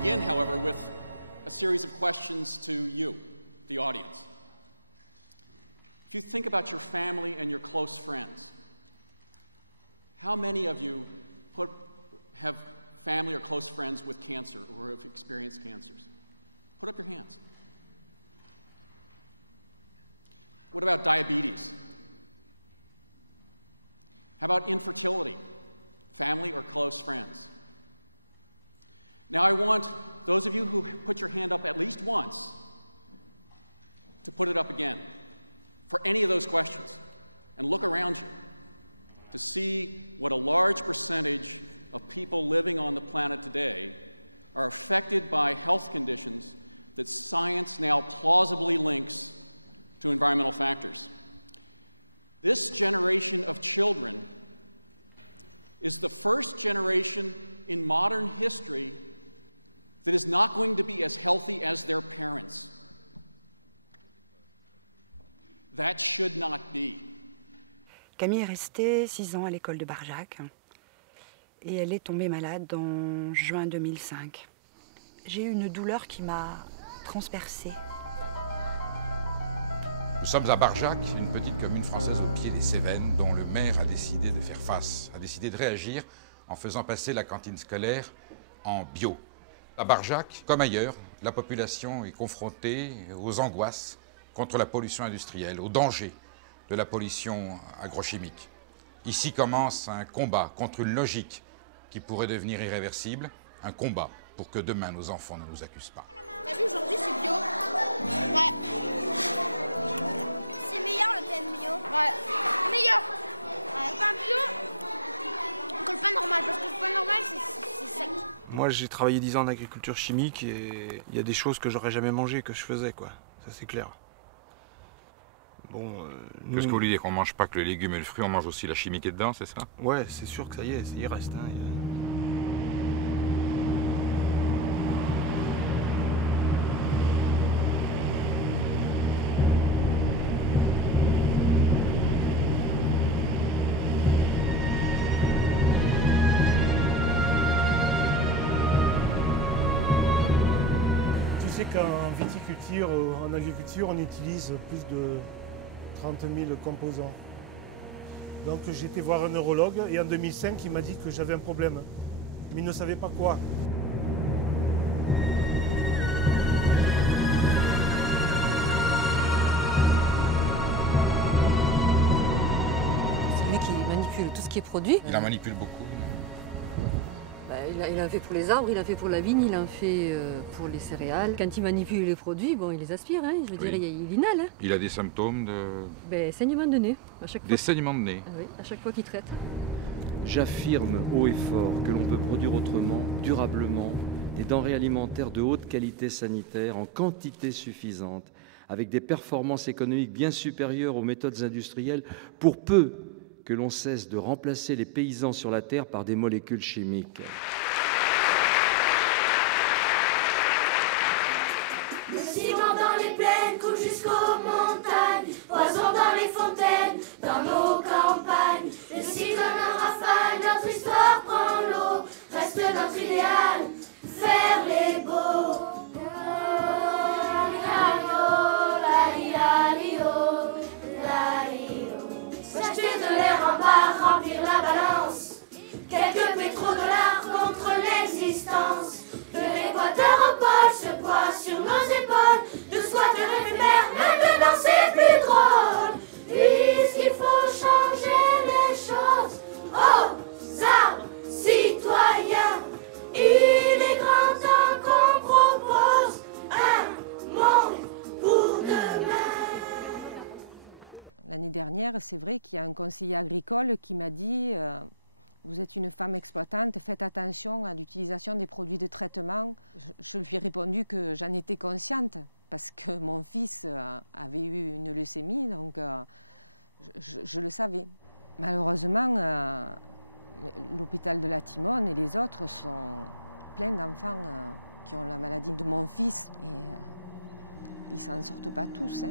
begin, however, with a series of questions to you, the audience. If you think about your family and your close friends, how many of you have family or close friends with cancer or have experienced cancers? Put up your hands. What about diabetes? How about infertility? Family or close friends? Now I want those of you who put your hand up at least once to put it up again for any of those questions and look around you to see what a large percentage of people living on the planet today are affected by health conditions that science now plausibly links to environmental factors. This generation of children is the first generation in modern history that is not going to be as healthy as their parents. That should not be. À Barjac. T'as vu, aujourd'hui c'est bio. Ouais. C'est meilleur le pain bio. Ouais. Meilleur. Le pain bio que le pain normal, parce que le pain normal c'est sec. Regarde ce que tu fais. Regarde. L'année dernière, c'est vrai qu'il y a un conseiller agricole qui m'a dit vous êtes une femme exploitante, faites attention à l'utilisation des produits de traitement. Je lui ai répondu que j'en étais consciente parce que mon fils avait eu une leucémie, donc je le savais. Malheureusement, l'hôpital de la Timone et les autres sont pleins d'enfants qui ont la maladie de mon fils. Et, ils ne s'en sortent pas tous. Hein.